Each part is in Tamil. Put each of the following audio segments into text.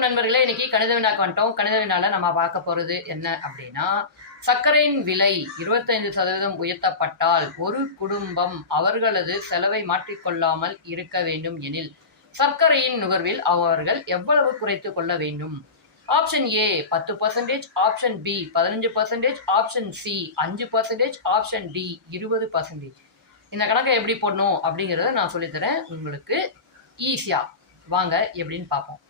வணக்கம் நண்பர்களே. இன்னைக்கு கணித வினாக்கு வந்துட்டோம். கணித வினால நம்ம பார்க்க போறது என்ன அப்படின்னா, சர்க்கரையின் விலை 25% உயர்த்தப்பட்டால் ஒரு குடும்பம் அவர்களது செலவை மாற்றிக்கொள்ளாமல் இருக்க வேண்டும் எனில் சர்க்கரையின் நுகர்வில் அவர்கள் எவ்வளவு குறைத்துக் கொள்ள வேண்டும்? Option A 10%, option B 15%, option C 5%, option D 20%. இந்த கணக்கை எப்படி போடணும் அப்படிங்கிறத நான் சொல்லித்தரேன் உங்களுக்கு ஈஸியா. வாங்க எப்படின்னு பார்ப்போம்.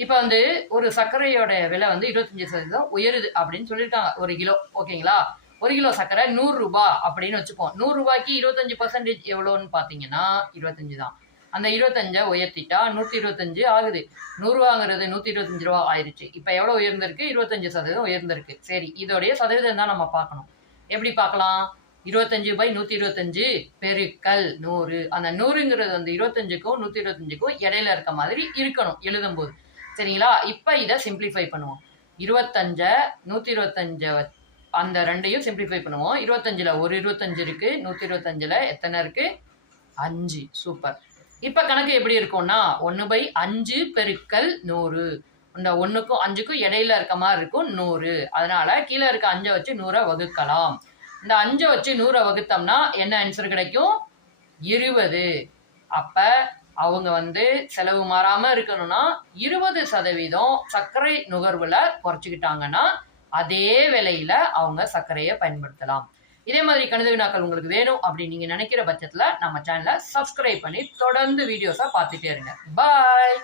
இப்போ வந்து ஒரு சர்க்கரையோட விலை வந்து 25% உயருது அப்படின்னு சொல்லியிருக்காங்க. ஒரு கிலோ, ஓகேங்களா? ஒரு கிலோ சர்க்கரை 100 ரூபாய் அப்படின்னு வச்சுப்போம். 100 ரூபாய்க்கு 25% எவ்வளோன்னு பார்த்தீங்கன்னா 25 தான். அந்த 25 உயர்த்திட்டா 125 ஆகுது. 100 ரூபாங்கிறது 125 ரூபா ஆயிடுச்சு. இப்போ எவ்வளோ உயர்ந்திருக்கு? 25% உயர்ந்திருக்கு. சரி, இதோடைய சதவீதம் தான் நம்ம பார்க்கணும். எப்படி பார்க்கலாம்? 25/125 பெருக்கல் 100. அந்த 100ங்கிறது வந்து 25க்கும் 125க்கும் இடையில இருக்க மாதிரி இருக்கணும் எழுதும்போது. சரிங்களா? இப்ப இதை சிம்பிளிஃபை பண்ணுவோம். 25 125 அந்த ரெண்டையும் சிம்பிளிஃபை பண்ணுவோம். 25ல ஒரு 25 இருக்கு, 125ல எத்தனை இருக்கு? 5. சூப்பர். இப்ப கணக்கு எப்படி இருக்கும்னா 1/5 பெருக்கல் 100. இந்த 1க்கும் 5க்கும் இடையில இருக்க மாதிரி இருக்கும் 100. அதனால கீழே இருக்க 5 வச்சு 100 வகுக்கலாம். இந்த 5 வச்சு 100 வகுத்தோம்னா என்ன ஆன்சர் கிடைக்கும்? 20. அப்ப அவங்க வந்து செலவு மாறாம இருக்கணும்னா 20% சர்க்கரை நுகர்வுல குறைச்சிக்கிட்டாங்கன்னா அதே விலையில அவங்க சர்க்கரையை பயன்படுத்தலாம். இதே மாதிரி கணித வினாக்கள் உங்களுக்கு வேணும் அப்படின்னு நீங்க நினைக்கிற பட்சத்துல நம்ம சேனலை சப்ஸ்கிரைப் பண்ணி தொடர்ந்து வீடியோஸா பார்த்துட்டே இருங்க. பாய்.